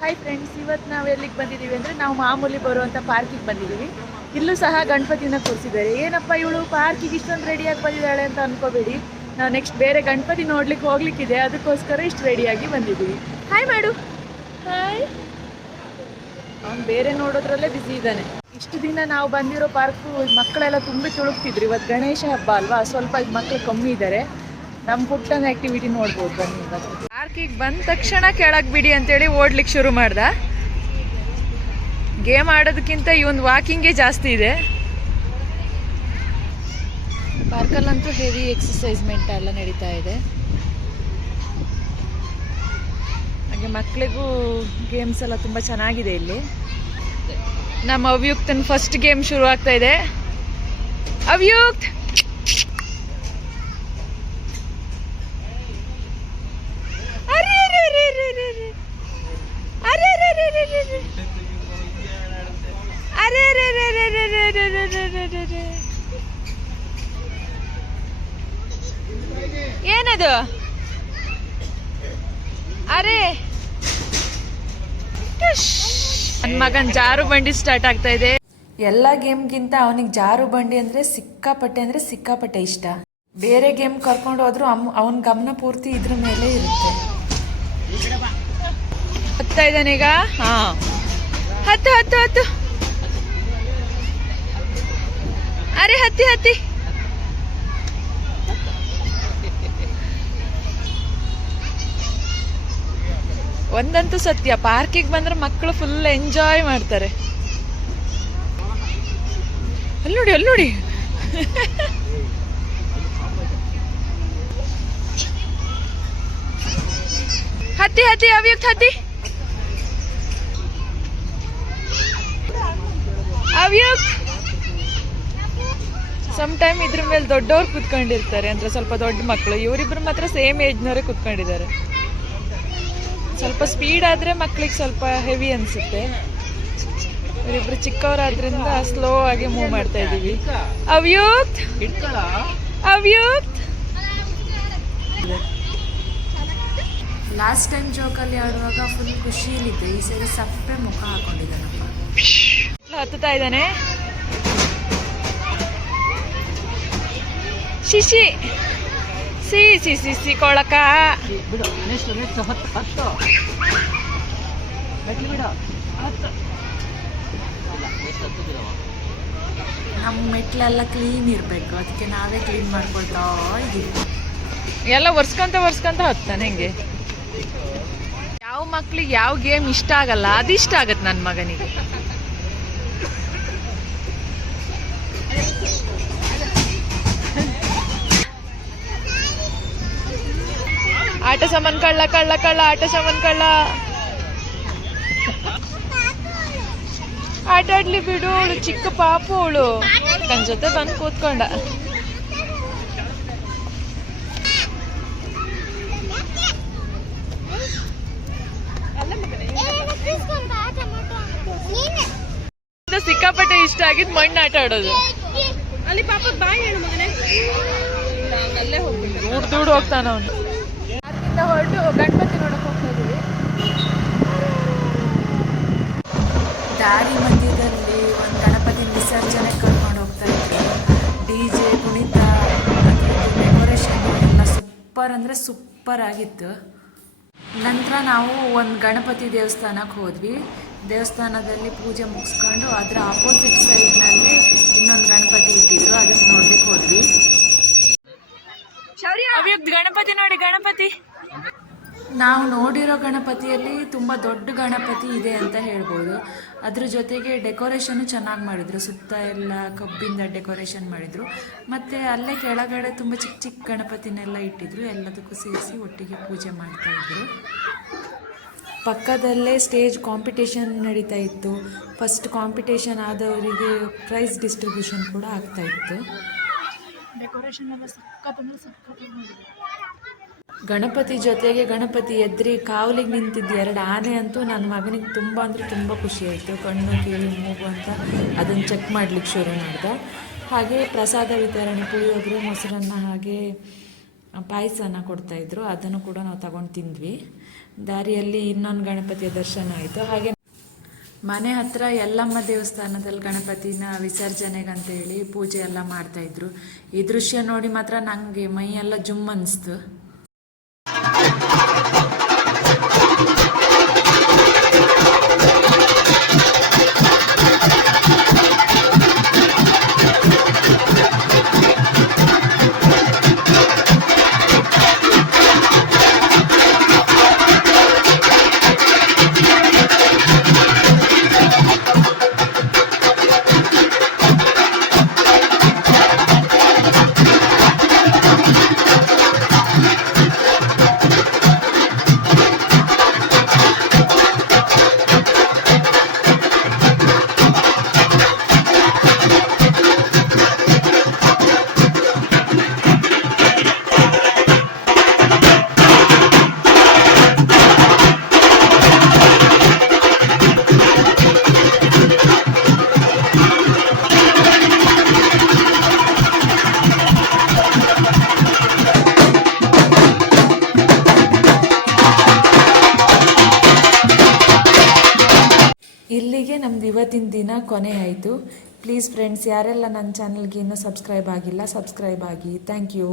Hi friends ಇವತ್ತು ನಾವು ಎಲ್ಲಿಗೆ ಬಂದಿದ್ದೀವಿ ಅಂದರೆ ನಾವು ಮಾಮೂಲಿ ಬರುವಂಥ ಪಾರ್ಕಿಗೆ ಬಂದಿದ್ದೀವಿ ಇಲ್ಲೂ ಸಹ ಗಣಪತಿನ ಕೂರಿಸಿದ್ದಾರೆ. ಏನಪ್ಪ ಇವಳು ಪಾರ್ಕಿಗೆ ಇಷ್ಟೊಂದು ರೆಡಿಯಾಗಿ ಬಂದಿದ್ದಾಳೆ ಅಂತ ಅನ್ಕೋಬೇಡಿ. ನಾವು ನೆಕ್ಸ್ಟ್ ಬೇರೆ ಗಣಪತಿ ನೋಡ್ಲಿಕ್ಕೆ ಹೋಗ್ಲಿಕ್ಕಿದೆ. ಅದಕ್ಕೋಸ್ಕರ ಇಷ್ಟು ರೆಡಿಯಾಗಿ ಬಂದಿದ್ದೀವಿ ಹಾಯ್ ಮಾಡು. ಹಾಯ್ ಅವ್ನು ಬೇರೆ ನೋಡೋದ್ರಲ್ಲೇ ಬಿಸಿ ಇದ್ದಾನೆ. ಇಷ್ಟು ದಿನ ನಾವು ಬಂದಿರೋ ಪಾರ್ಕು ಮಕ್ಕಳೆಲ್ಲ ತುಂಬಿ ತುಳುಕ್ತಿದ್ರು. ಇವತ್ತು ಗಣೇಶ ಹಬ್ಬ ಅಲ್ವಾ? ಸ್ವಲ್ಪ ಮಕ್ಕಳು ಕಮ್ಮಿ ಇದ್ದಾರೆ ನಮ್ಮ ಪುಟ್ಟನ್ ಆಕ್ಟಿವಿಟಿ ನೋಡ್ಬೋದು ಬನ್ನಿ ಪಾರ್ಕ್ ಪಾರ್ಕಿಗೆ ಬಂದ ತಕ್ಷಣ ಕೆಳಗೆ ಬಿಡಿ ಅಂತೇಳಿ ಓಡ್ಲಿಕ್ಕೆ ಶುರು ಮಾಡ್ದ. ಗೇಮ್ ಆಡೋದಕ್ಕಿಂತ ಇವನ್ ವಾಕಿಂಗೇ ಜಾಸ್ತಿ ಇದೆ. ಪಾರ್ಕಲ್ಲಂತೂ ಹೆವಿ ಎಕ್ಸಸೈಸ್ಮೆಂಟ್ ಎಲ್ಲ ನಡೀತಾ ಇದೆ. ಹಾಗೆ ಮಕ್ಕಳಿಗೂ ಗೇಮ್ಸ್ ಎಲ್ಲ ತುಂಬ ಚೆನ್ನಾಗಿದೆ ಇಲ್ಲಿ. ನಮ್ಮ ಅವ್ಯುಕ್ತನ ಫಸ್ಟ್ ಗೇಮ್ ಶುರು ಆಗ್ತಾ ಇದೆ. ಅವ್ಯುಕ್ತ್! ಏನದು ಅರೆ ನನ್ ಮಗನ್ ಜಾರು ಬಂಡಿ ಸ್ಟಾರ್ಟ್ ಆಗ್ತಾ ಇದೆ ಎಲ್ಲ ಗೇಮ್ಗಿಂತ ಅವನಿಗೆ ಜಾರು ಬಂಡಿ ಅಂದ್ರೆ ಸಿಕ್ಕಾಪಟ್ಟೆ ಅಂದ್ರೆ ಸಿಕ್ಕಾಪಟ್ಟೆ ಇಷ್ಟ ಬೇರೆ ಗೇಮ್ ಕರ್ಕೊಂಡು ಹೋದ್ರು ಅವನ್ ಗಮನ ಪೂರ್ತಿ ಇದ್ರ ಮೇಲೆ ಇರುತ್ತೆ ಹತ್ತಾ ಇದ್ದಾನೀಗ ಹತ್ತು ಹತ್ತು ಹತ್ತು ಅರೆ ಹತ್ತಿ ಹತ್ತಿ ಒಂದಂತೂ ಸತ್ಯ. ಪಾರ್ಕಿಗೆ ಬಂದ್ರೆ ಮಕ್ಕಳು ಫುಲ್ ಎಂಜಾಯ್ ಮಾಡ್ತಾರೆ. ಅಲ್ಲಿ ನೋಡಿ ಅಲ್ಲಿ ನೋಡಿ. ಹತ್ತಿ ಹತ್ತಿ ಅವ್ಯಕ್ತ ಹತ್ತಿ. ಅವ್ಯಕ್ತ ಸಮ್ ಟೈಮ್ ಇದ್ರ ಮೇಲೆ ದೊಡ್ಡವ್ರು ಕುತ್ಕೊಂಡಿರ್ತಾರೆ. ಅಂದ್ರೆ ಸ್ವಲ್ಪ ದೊಡ್ಡ ಮಕ್ಕಳು. ಇವರಿಬ್ರು ಮಾತ್ರ ಸೇಮ್ ಏಜ್ನವರೇ ಕುತ್ಕೊಂಡಿದ್ದಾರೆ. ಸ್ವಲ್ಪ ಸ್ಪೀಡ್ ಆದ್ರೆ ಮಕ್ಳಿಗೆ ಸ್ವಲ್ಪ ಹೆವಿ ಅನ್ಸುತ್ತೆ. ಇವರಿಬ್ರು ಚಿಕ್ಕವರಾದ್ರಿಂದ ಸ್ಲೋ ಆಗಿ ಮೂವ್ ಮಾಡ್ತಾ ಇದೀವಿ ಅವ್ಯೂತ್! ಅವ್ಯೂತ್! ಲಾಸ್ಟ್ ಟೈಮ್ ಜೋಕಲ್ಲಿ ಆಡುವಾಗ ಫುಲ್ ಖುಷಿಯಲ್ಲಿದ್ದೆ ಈ ಸರಿ ಸಪ್ಪೆ ಮುಖ ಹಾಕೊಂಡಿದ್ದಾನಪ್ಪ. ಹತ್ತುತ್ತಾ ಇದ್ದಾನೆ? ಶಿಶಿ ಸಿ ಸಿ ಸಿ ಸಿ ಕೊಳಕ. ಬಿಡು ನೆಕ್ಸ್ಟ್ ನೆಕ್ಸ್ಟ್ ಹತ್ತು ಹತ್ತು. ಮೆಟ್ಲು ಬಿಡು. ಹತ್ತು. ಇಲ್ಲ ನೆಕ್ಸ್ಟ್ ಹತ್ತುದಿಲ್ಲವ ನಮ್ಮ ಮೆಟ್ಲೆಲ್ಲ ಕ್ಲೀನ್ ಇರಬೇಕು. ಅದಕ್ಕೆ ನಾವೇ ಕ್ಲೀನ್ ಮಾಡ್ಕೊಳ್ತಾ ಇದೀವಿ. ಎಲ್ಲ ಒರ್ಸ್ಕೊಂತ ಒರ್ಸ್ಕೊಂತ ಹೋಗ್ತಾನೆ ಹೆಂಗೆ? ಯಾವ ಮಕ್ಳಿಗೆ ಯಾವ ಗೇಮ್ ಇಷ್ಟ ಆಗಲ್ಲ ಅದಿಷ್ಟ ಆಗತ್ತೆ ನನ್ನ ಮಗನಿಗೆ. ಆಟ ಸಾಮಾನ್ ಕಳ್ಳ ಕಳ್ಳ ಕಳ್ಳ ಆಟ ಸಾಮಾನ್ ಕಳ್ಳ. ಆಟ ಆಡ್ಲಿ ಬಿಡು ಅವಳು ಚಿಕ್ಕ ಪಾಪ ಅವಳು. ತನ್ನ ಜೊತೆ ಬಂದು ಕೂತ್ಕೊಂಡ. ಸಿಕ್ಕಾಪಟ್ಟೆ ಇಷ್ಟ ಆಗಿದ್ ಮಣ್ಣು ಆಟ ಆಡೋದು. ಅಲ್ಲಿ ಪಾಪ ಬಾಯಿ ಹೇಳು ಮಗನೇ. ದೂಡ್ ದೂಡ್ ಹೋಗ್ತಾನ ಅವನು. ಅಲ್ಲಿಂದ ಹೊರಟು ಗಣಪತಿ ನೋಡಕ್ ಹೋಗ್ತಾ ಇದೀವಿ ದಾರಿ ಮಧ್ಯದಲ್ಲಿ ಒಂದು ಗಣಪತಿ ವಿಸರ್ಜನೆ ಕರ್ಕೊಂಡು ಹೋಗ್ತಾ ಇದ್ರು. ಡಿ ಜೆ ಕುಣಿತ ಡೆಕೋರೇಷನ್ ಎಲ್ಲ ಸೂಪರ್ ಅಂದರೆ ಸೂಪರ್ ಆಗಿತ್ತು. ನಂತರ ನಾವು ಒಂದು ಗಣಪತಿ ದೇವಸ್ಥಾನಕ್ಕೆ ಹೋದ್ವಿ. ದೇವಸ್ಥಾನದಲ್ಲಿ ಪೂಜೆ ಮುಗಿಸ್ಕೊಂಡು ಅದರ ಆಪೋಸಿಟ್ ಸೈಡ್ನಲ್ಲಿ ಇನ್ನೊಂದು ಗಣಪತಿ ಇಟ್ಟಿದ್ರು. ಅದಕ್ಕೆ ನೋಡ್ಲಿಕ್ಕೆ ಹೋದ್ವಿ. ಗಣಪತಿ ನೋಡಿ ಗಣಪತಿ. ನಾವು ನೋಡಿರೋ ಗಣಪತಿಯಲ್ಲಿ ತುಂಬ ದೊಡ್ಡ ಗಣಪತಿ ಇದೆ ಅಂತ ಹೇಳ್ಬೋದು. ಅದ್ರ ಜೊತೆಗೆ ಡೆಕೋರೇಷನು ಚೆನ್ನಾಗಿ ಮಾಡಿದ್ರು. ಸುತ್ತ ಎಲ್ಲ ಕಬ್ಬಿಂದ ಡೆಕೋರೇಷನ್ ಮಾಡಿದ್ರು. ಮತ್ತು ಅಲ್ಲೇ ಕೆಳಗಡೆ ತುಂಬ ಚಿಕ್ಕ ಚಿಕ್ಕ ಗಣಪತಿನೆಲ್ಲ ಇಟ್ಟಿದ್ರು. ಎಲ್ಲದಕ್ಕೂ ಸೇರಿಸಿ ಒಟ್ಟಿಗೆ ಪೂಜೆ ಮಾಡ್ತಾ ಇದ್ರು. ಪಕ್ಕದಲ್ಲೇ ಸ್ಟೇಜ್ ಕಾಂಪಿಟೇಷನ್ ನಡೀತಾ ಇತ್ತು. ಫಸ್ಟ್ ಕಾಂಪಿಟೇಷನ್ ಆದವರಿಗೆ ಪ್ರೈಸ್ ಡಿಸ್ಟ್ರಿಬ್ಯೂಷನ್ ಕೂಡ ಆಗ್ತಾ ಇತ್ತು. ಡೆಕೋರೇಷನ್ ಎಲ್ಲ ಸಖತ್ ಅಂದ್ರೆ ಗಣಪತಿ ಜೊತೆಗೆ ಗಣಪತಿ ಎದ್ರಿ ಕಾವಲಿಗೆ ನಿಂತಿದ್ದ ಎರಡು ಆನೆ ಅಂತೂ ನನ್ನ ಮಗನಿಗೆ ತುಂಬ ಅಂದರೆ ತುಂಬ ಖುಷಿ ಆಯಿತು. ಕಣ್ಣು ಕಿವಿ ಮೂಗು ಅಂತ ಅದನ್ನು ಚೆಕ್ ಮಾಡ್ಲಿಕ್ಕೆ ಶುರು ಮಾಡಿದೆ. ಹಾಗೆ ಪ್ರಸಾದ ವಿತರಣೆ ಪುಳಿಯೋಗರೆ, ಮೊಸರನ್ನ ಹಾಗೆ ಪಾಯಸನ ಕೊಡ್ತಾಯಿದ್ರು ಅದನ್ನು ಕೂಡ ನಾವು ತಗೊಂಡು ತಿಂದ್ವಿ. ದಾರಿಯಲ್ಲಿ ಇನ್ನೊಂದು ಗಣಪತಿಯ ದರ್ಶನ ಆಯಿತು. ಹಾಗೆ ಮನೆ ಹತ್ರ ಯಲ್ಲಮ್ಮ ದೇವಸ್ಥಾನದಲ್ಲಿ ಗಣಪತಿನ ವಿಸರ್ಜನೆಗಂತೇಳಿ ಪೂಜೆ ಎಲ್ಲ ಮಾಡ್ತಾಯಿದ್ರು ಈ ದೃಶ್ಯ ನೋಡಿ ಮಾತ್ರ ನನಗೆ ಮೈಯೆಲ್ಲ ಜುಮ್ ಅನಿಸ್ತು. ಇಲ್ಲಿಗೆ ನಮ್ದು ಇವತ್ತಿನ ದಿನ ಕೊನೆ ಆಯಿತು. ಪ್ಲೀಸ್ ಫ್ರೆಂಡ್ಸ್ ಯಾರೆಲ್ಲ ನನ್ನ ಚಾನಲ್ಗೆ ಇನ್ನೂ ಸಬ್ಸ್ಕ್ರೈಬ್ ಆಗಿಲ್ಲ ಸಬ್ಸ್ಕ್ರೈಬ್ ಆಗಿ. Thank you